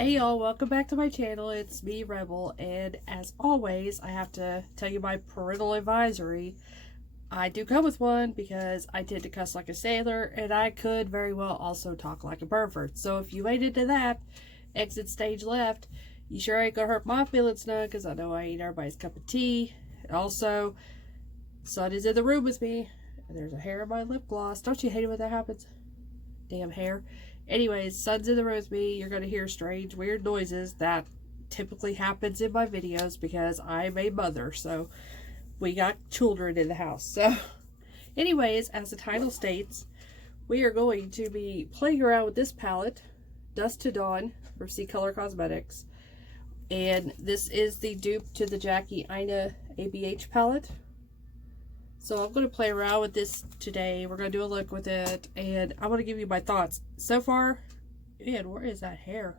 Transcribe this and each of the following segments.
Hey y'all, welcome back to my channel. It's me, Rebel, and as always, I have to tell you my parental advisory. I do come with one because I tend to cuss like a sailor, and I could very well also talk like a pervert. So if you ain't into that, exit stage left. You sure ain't gonna hurt my feelings none, because I know I ain't everybody's cup of tea. And also, Son is in the room with me, and there's a hair in my lip gloss. Don't you hate it when that happens? Damn hair. Anyways, Son's in the room with me. You're going to hear strange, weird noises. That typically happens in my videos because I'm a mother. So, we got children in the house. So, anyways, as the title states, we are going to be playing around with this palette, Dusk to Dawn from Ccolor Cosmetics. And this is the dupe to the Jackie Aina ABH palette. So I'm going to play around with this today. We're going to do a look with it, and I want to give you my thoughts. So far, man, where is that hair?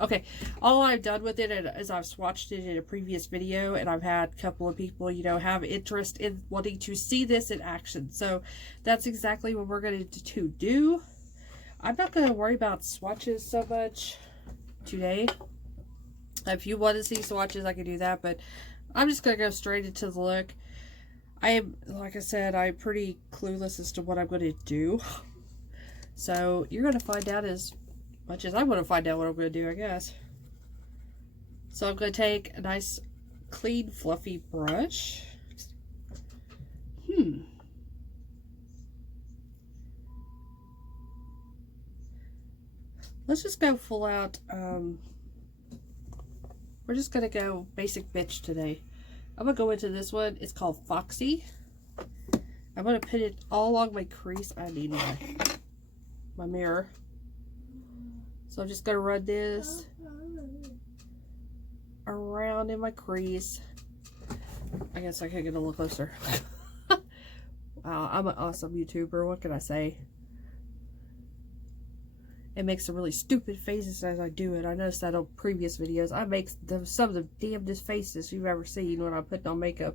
Okay, all I've done with it is I've swatched it in a previous video, and I've had a couple of people, you know, have interest in wanting to see this in action. So that's exactly what we're going to do. I'm not going to worry about swatches so much today. If you want to see swatches, I can do that, but I'm just going to go straight into the look. I am, like I said, I'm pretty clueless as to what I'm going to do. So, you're going to find out as much as I'm going to find out what I'm going to do, I guess. So, I'm going to take a nice, clean, fluffy brush. Let's just go full out, we're just going to go basic bitch today. I'm going to go into this one. It's called Foxy. I'm going to put it all along my crease. I need my mirror. So I'm just going to run this around in my crease. I guess I could get a little closer. Wow, I'm an awesome YouTuber. What can I say? It makes some really stupid faces as I do it. I noticed that on previous videos. I make some of the damnedest faces you've ever seen when I'm putting on makeup.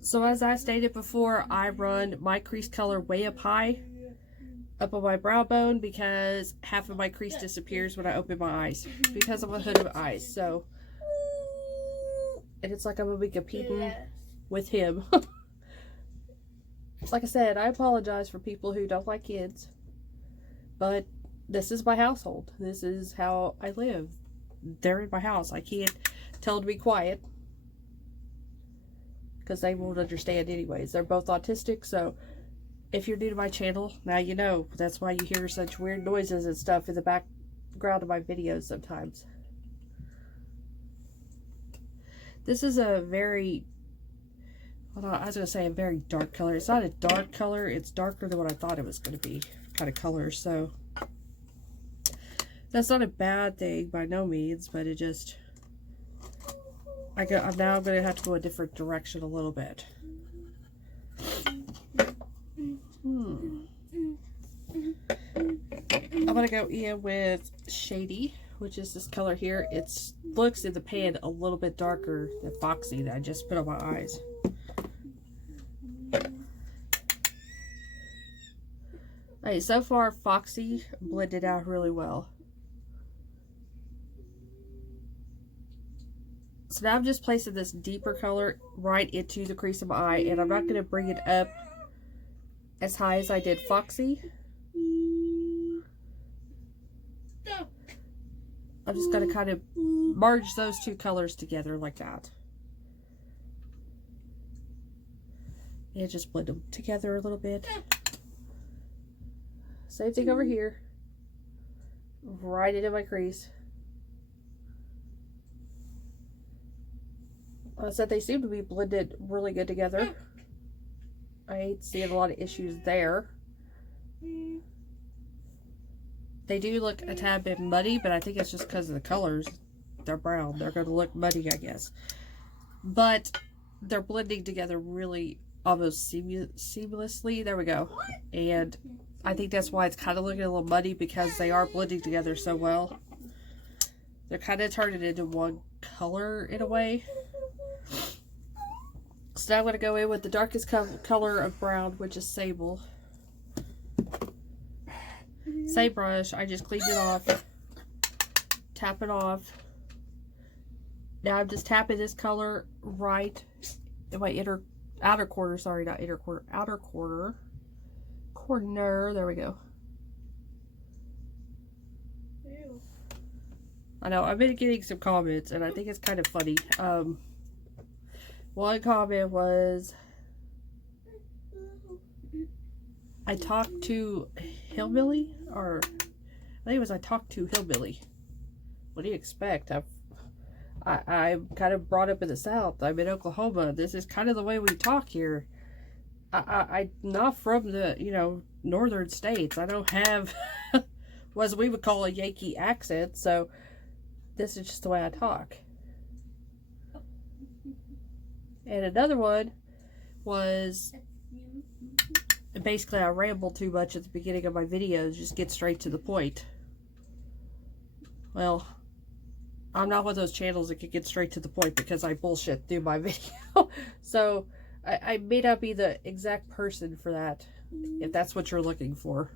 So as I stated before, I run my crease color way up high, up on my brow bone, because half of my crease disappears when I open my eyes, because of a hood of eyes. So, and it's like I'm going to be competing with him. Like I said, I apologize for people who don't like kids, but this is my household. This is how I live. They're in my house. I can't tell them to be quiet because they won't understand anyways. They're both autistic, so if you're new to my channel, now you know. That's why you hear such weird noises and stuff in the background of my videos sometimes. This is a very... Hold on, I was going to say a very dark color. It's not a dark color. It's darker than what I thought it was going to be kind of color. So, that's not a bad thing by no means, but it just... I'm now going to have to go a different direction a little bit. I'm going to go in with Shady, which is this color here. It looks in the pan a little bit darker than Foxy that I just put on my eyes. Hey, so far Foxy blended out really well. So now I'm just placing this deeper color right into the crease of my eye, and I'm not going to bring it up as high as I did Foxy. I'm just going to kind of merge those two colors together like that. And just blend them together a little bit. Same thing over here. Right into my crease. I said they seem to be blended really good together. I ain't seeing a lot of issues there. They do look a tad bit muddy, but I think it's just because of the colors. They're brown. They're going to look muddy, I guess. But they're blending together really almost seamlessly. There we go. And I think that's why it's kind of looking a little muddy, because they are blending together so well. They're kind of turning into one color in a way. So now I'm going to go in with the darkest color of brown, which is Sable. Same brush. I just cleaned it off. Tap it off. Now I'm just tapping this color right in my outer corner. Sorry, not inner corner. Outer corner. There we go. Ew. I know, I've been getting some comments, and I think it's kind of funny. One comment was, I talked to Hillbilly, or I think it was I talked to Hillbilly. What do you expect? I'm kind of brought up in the South. I'm in Oklahoma. This is kind of the way we talk here. I'm not from the, northern states. I don't have what we would call a Yankee accent, so this is just the way I talk. And another one was, basically I ramble too much at the beginning of my videos, just get straight to the point. Well, I'm not one of those channels that can get straight to the point because I bullshit through my video. So I may not be the exact person for that, if that's what you're looking for.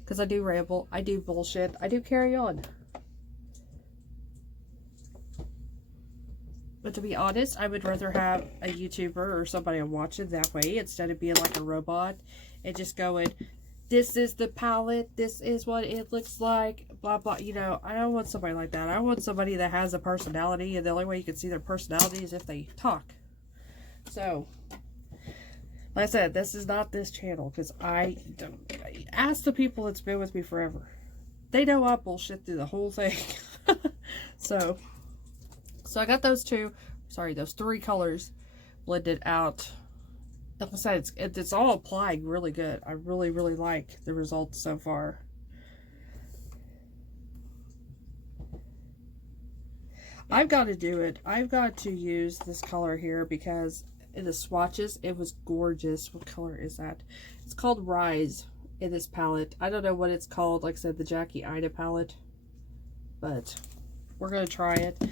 Because I do ramble, I do bullshit, I do carry on. But to be honest, I would rather have a YouTuber or somebody I'm watching that way instead of being like a robot and just going, this is the palette, this is what it looks like, blah, blah. I don't want somebody like that. I want somebody that has a personality, and the only way you can see their personality is if they talk. So, like I said, this is not this channel, because I ask the people that's been with me forever. They know I bullshit through the whole thing. So I got those those three colors blended out. Like I said, it's all applying really good. I really, really like the results so far. I've got to do it. I've got to use this color here because in the swatches, it was gorgeous. What color is that? It's called Rise in this palette. I don't know what it's called. Like I said, the Jackie Ida palette. But we're going to try it.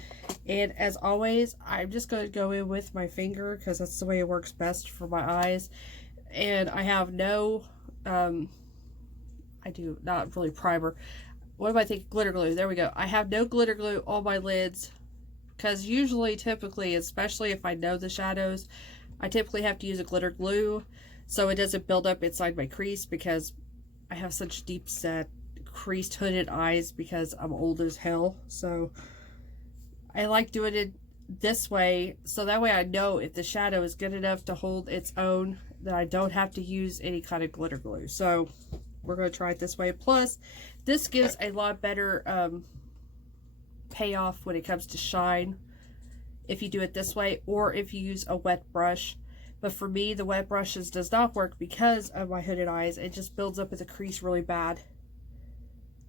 And as always, I'm just going to go in with my finger because that's the way it works best for my eyes. And I have no, I do not really primer. What am I thinking? Glitter glue. There we go. I have no glitter glue on my lids because typically, especially if I know the shadows, I typically have to use a glitter glue so it doesn't build up inside my crease because I have such deep set creased hooded eyes because I'm old as hell. So I like doing it this way, so that way I know if the shadow is good enough to hold its own, that I don't have to use any kind of glitter glue. So we're going to try it this way. Plus, this gives a lot better payoff when it comes to shine if you do it this way, or if you use a wet brush. But for me, the wet brushes does not work because of my hooded eyes. It just builds up at the crease really bad,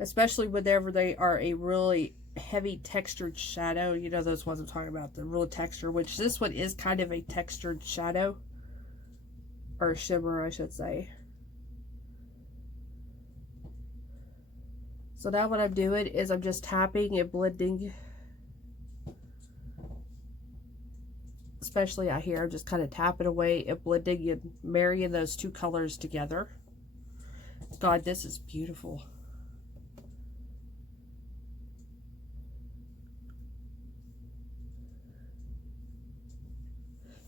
especially whenever they are a really heavy textured shadow. Those ones I'm talking about, the real texture, which this one is kind of a textured shadow, or shimmer I should say. So now what I'm doing is I'm just tapping and blending, especially out here. I'm just kind of tapping away and blending and marrying those two colors together. God, this is beautiful.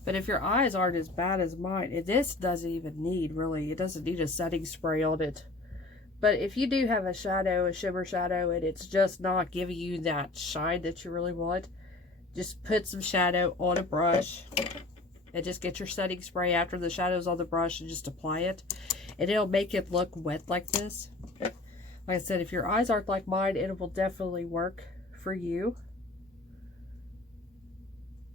But if your eyes aren't as bad as mine, and this doesn't even need, really, it doesn't need a setting spray on it. But if you do have a shadow, a shimmer shadow, and it's just not giving you that shine that you really want, just put some shadow on a brush and just get your setting spray after the shadow's on the brush and just apply it. And it'll make it look wet like this. Like I said, if your eyes aren't like mine, it will definitely work for you.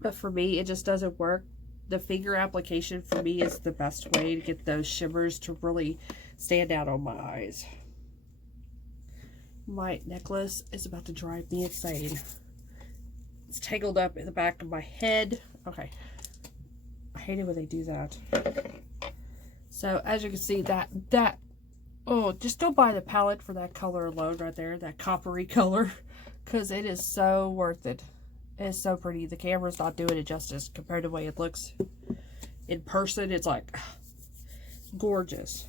But for me, it just doesn't work. The finger application for me is the best way to get those shimmers to really stand out on my eyes. My necklace is about to drive me insane. It's tangled up in the back of my head. Okay. I hate it when they do that. So as you can see, oh, just go buy the palette for that color alone right there, that coppery color, because it is so worth it. It's so pretty. The camera's not doing it justice compared to the way it looks in person. It's like gorgeous.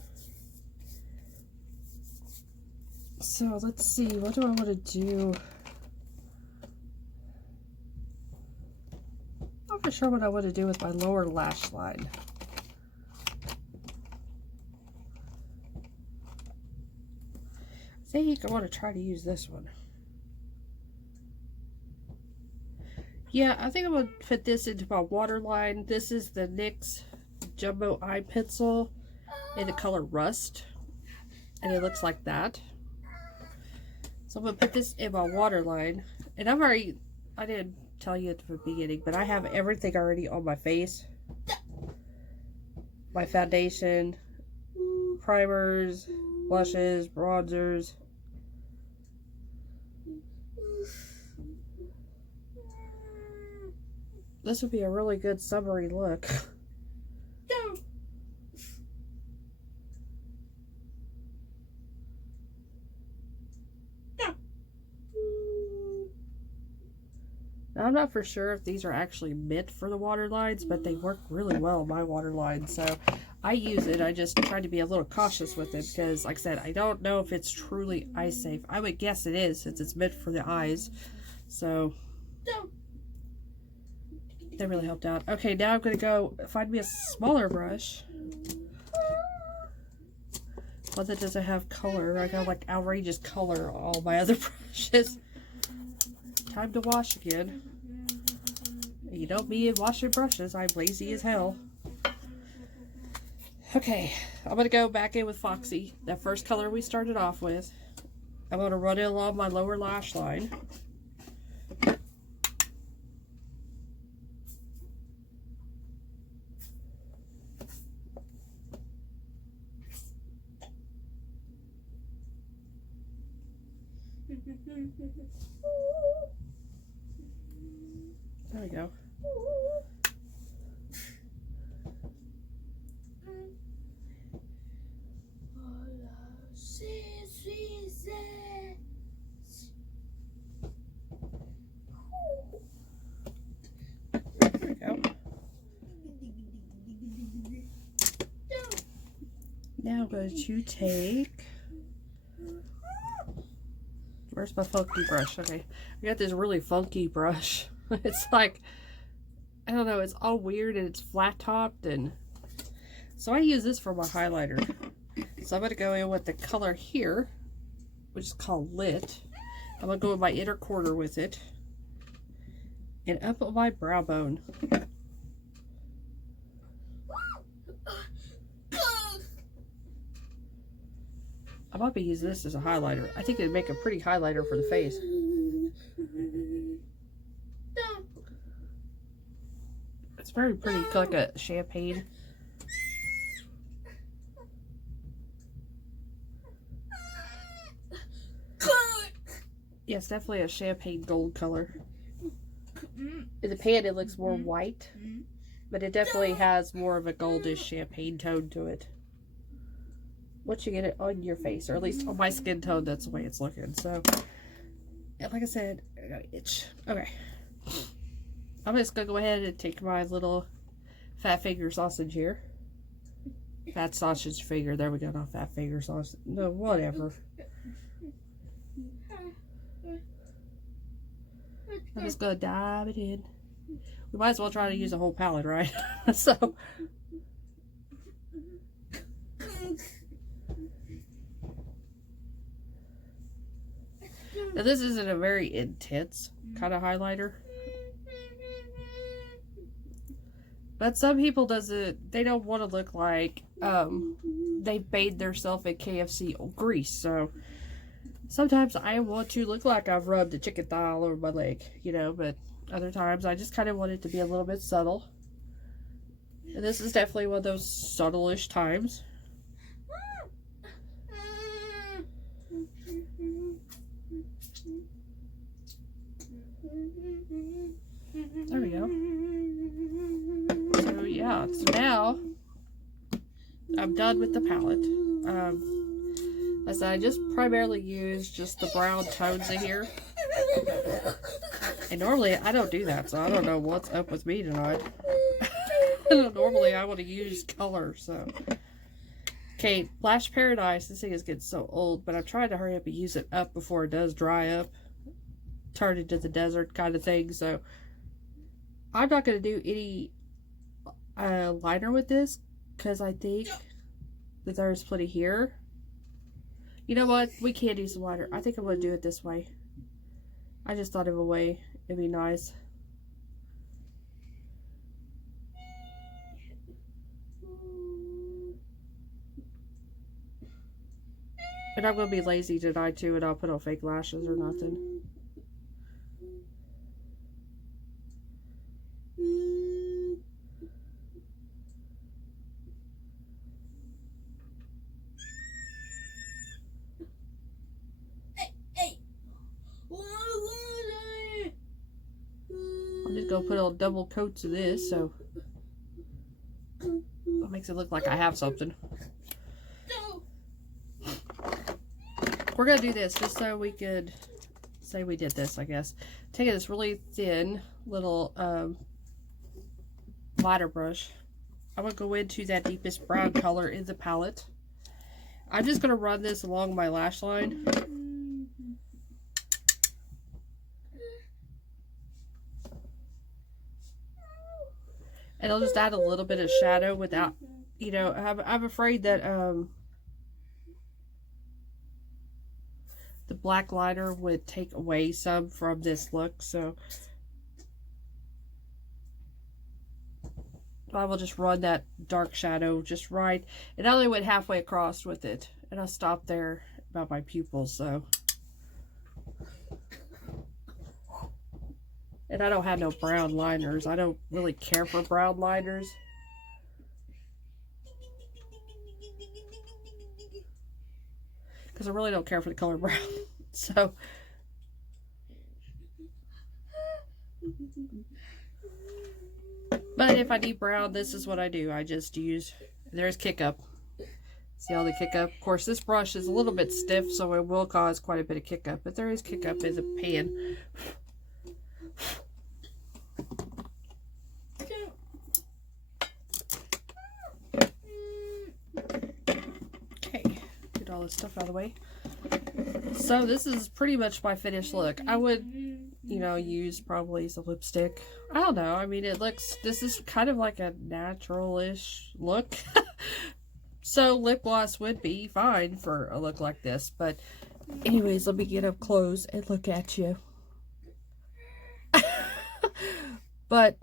So let's see, what do I want to do? I'm not sure what I want to do with my lower lash line. I think I want to try to use this one. Yeah, I think I'm going to fit this into my waterline. This is the NYX Jumbo Eye Pencil in the color Rust. And it looks like that. So I'm going to put this in my waterline. And I didn't tell you at the beginning, but I have everything already on my face. My foundation, primers, blushes, bronzers. This would be a really good summery look. Now, I'm not for sure if these are actually meant for the water lines, but they work really well on my water line, so I use it. I just try to be a little cautious with it because, like I said, I don't know if it's truly eye safe. I would guess it is since it's meant for the eyes. So that really helped out. Okay, now I'm going to go find me a smaller brush. One that doesn't have color. I got like outrageous color on all my other brushes. Time to wash again. You know me and washing brushes. I'm lazy as hell. Okay, I'm going to go back in with Foxy. That first color we started off with. I'm going to run it along my lower lash line. There we go. There we go. Now I'm going to take... Where's my funky brush? Okay, I got this really funky brush. It's like, I don't know, it's all weird and it's flat topped, and so I use this for my highlighter. So I'm going to go in with the color here, which is called Lit. I'm going to go in my inner corner with it and up on my brow bone. I might be using this as a highlighter. I think it'd make a pretty highlighter for the face. It's very pretty, like a champagne. Yeah, it's definitely a champagne gold color. In the pan it looks more white, but it definitely has more of a goldish champagne tone to it. Once you get it on your face, or at least on my skin tone, that's the way it's looking. So, like I said, I got an itch. Okay. I'm just going to go ahead and take my little fat finger sausage here. Fat sausage finger. There we go. Not fat finger sausage. No, whatever. I'm just going to dive it in. We might as well try to use a whole palette, right? So... Now, this isn't a very intense kind of highlighter. But some people they don't want to look like they've bathed themselves in KFC grease. So sometimes I want to look like I've rubbed a chicken thigh all over my leg, you know, but other times I just kind of want it to be a little bit subtle. And this is definitely one of those subtle-ish times. There we go. So yeah, so now I'm done with the palette. As I said, I just primarily use just the brown tones in here. And normally I don't do that, so I don't know what's up with me tonight. Normally I want to use color, so Okay, Lash Paradise. This thing is getting so old, but I'm trying to hurry up and use it up before it does dry up. Turn into the desert kind of thing. So I'm not going to do any liner with this because I think that there's plenty here. You know what? We can't use some liner. I think I'm going to do it this way. I just thought of a way. It'd be nice. And I'm going to be lazy tonight too, and I'll put on fake lashes or nothing. I'm just going to put on double coats of this, so it makes it look like I have something. We're going to do this just so we could say we did this, I guess. Taking this really thin little lighter brush. I'm going to go into that deepest brown color in the palette. I'm just going to run this along my lash line. And I'll just add a little bit of shadow without, you know, I'm afraid that the black liner would take away some from this look, so I will just run that dark shadow just right. And I only went halfway across with it, and I stopped there about my pupils, so. And I don't have no brown liners. I don't really care for brown liners. Because I really don't care for the color brown. So. But if I need brown, this is what I do. I just use, there's kick up. See all the kick up? Of course, this brush is a little bit stiff, so it will cause quite a bit of kick up. But there is kick up in the pan. Okay, get all this stuff out of the way. So this is pretty much my finished look. I would, you know, use probably some lipstick. I don't know. I mean, it looks, this is kind of like a natural-ish look. So lip gloss would be fine for a look like this. But anyways, let me get up close and look at you. But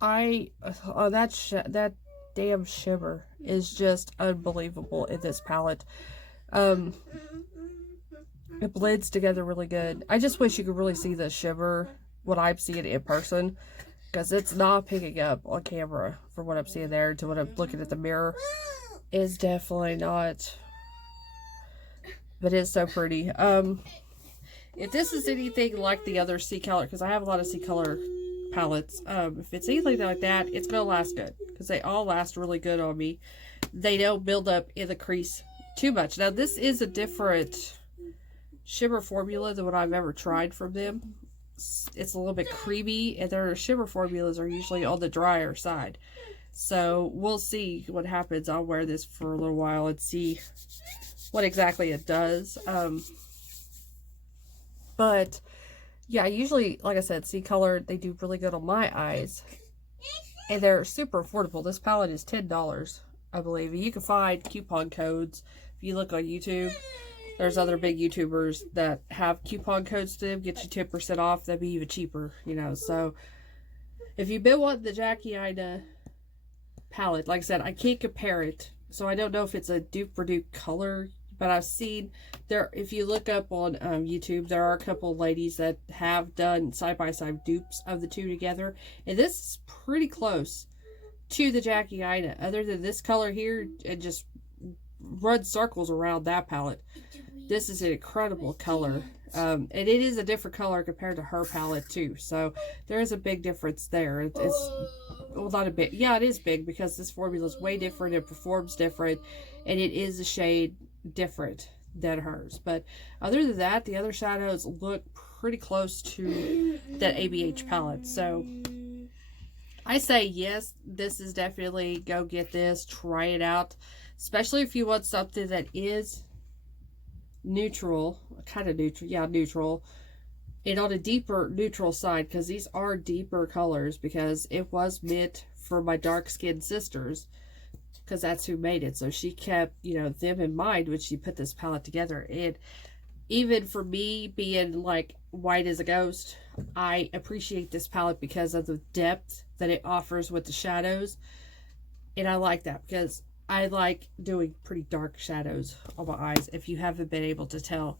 that damn shimmer is just unbelievable in this palette. It blends together really good. I just wish you could really see the shimmer when I'm seeing it in person, because it's not picking up on camera from what I'm seeing there to what I'm looking at the mirror. It's definitely not. But it's so pretty. If this is anything like the other Ccolor, because I have a lot of Ccolor palettes, if it's anything like that, it's going to last good, because they all last really good on me. They don't build up in the crease too much. Now, this is a different shimmer formula than what I've ever tried from them. It's a little bit creamy, and their shimmer formulas are usually on the drier side. So we'll see what happens. I'll wear this for a little while and see what exactly it does. But yeah, usually, like I said, Ccolor, they do really good on my eyes, and they're super affordable. This palette is $10, I believe. You can find coupon codes if you look on YouTube. There's other big YouTubers that have coupon codes to them, get you 10% off. That'd be even cheaper, you know. So if you've been wanting the Jackie Ina palette, like I said, I can't compare it, so I don't know if it's a dupe for dupe color. But I've seen there, if you look up on YouTube, there are a couple of ladies that have done side-by-side dupes of the two together. And this is pretty close to the Jackie Ina. Other than this color here, it just runs circles around that palette. This is an incredible color. And it is a different color compared to her palette too. So there is a big difference there. It's well, not a bit. Yeah, it is big, because this formula is way different. It performs different. And it is a shade different than hers. But other than that, the other shadows look pretty close to that ABH palette. So I say yes, this is definitely, go get this, try it out, especially if you want something that is neutral, kind of neutral, yeah, neutral, and on a deeper neutral side, because these are deeper colors, because it was meant for my dark skinned sisters, because that's who made it. So she kept, you know, them in mind when she put this palette together. And even for me being like white as a ghost, I appreciate this palette because of the depth that it offers with the shadows. And I like that because I like doing pretty dark shadows on my eyes, if you haven't been able to tell.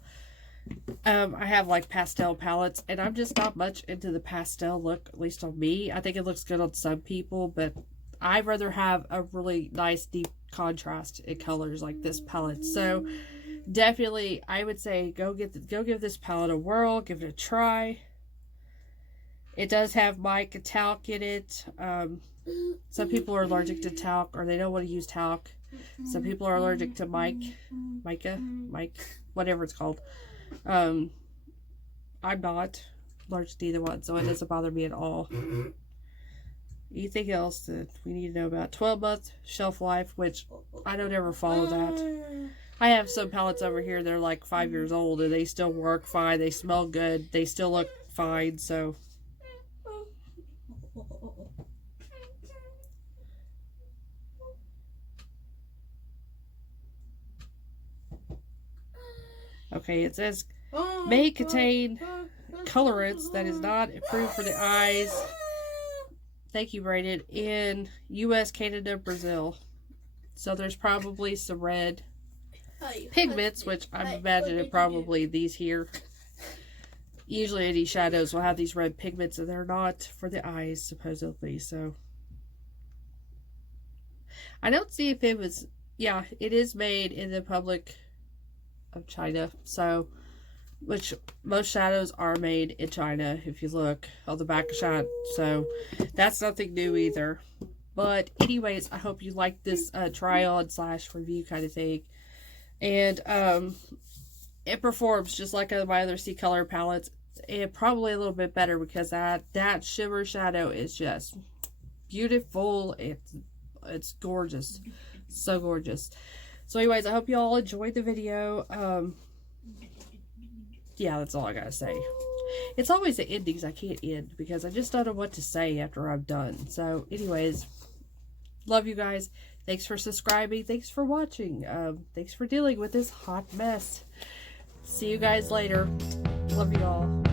I have like pastel palettes, and I'm just not much into the pastel look, at least on me. I think it looks good on some people, but I'd rather have a really nice deep contrast in colors like this palette. So definitely, I would say go give this palette a whirl, give it a try. It does have mica talc in it. Some people are allergic to talc, or they don't want to use talc. Some people are allergic to mica, whatever it's called. I'm not allergic to either one, so it doesn't bother me at all. Anything else that we need to know about? 12-month shelf life, which I don't ever follow that. I have some palettes over here, they're like 5 years old, and they still work fine. They smell good. They still look fine, so. Okay, it says may contain colorants that is not approved for the eyes. Thank you, Brayden. In US, Canada, Brazil. So there's probably some red pigments, which I imagine are probably these here. Usually any shadows will have these red pigments, and they're not for the eyes, supposedly. So I don't see if it was, yeah, it is made in the Republic of China. So, which most shadows are made in China, if you look on the back of shot. So that's nothing new either. But anyways, I hope you like this try on / review kind of thing. And it performs just like my other Ccolor palettes, and probably a little bit better, because that shimmer shadow is just beautiful. It's gorgeous, so gorgeous. So anyways, I hope you all enjoyed the video. Yeah, that's all I gotta say. It's always the endings I can't end, because I just don't know what to say after I'm done. So anyways, love you guys. Thanks for subscribing. Thanks for watching. Thanks for dealing with this hot mess. See you guys later. Love you all.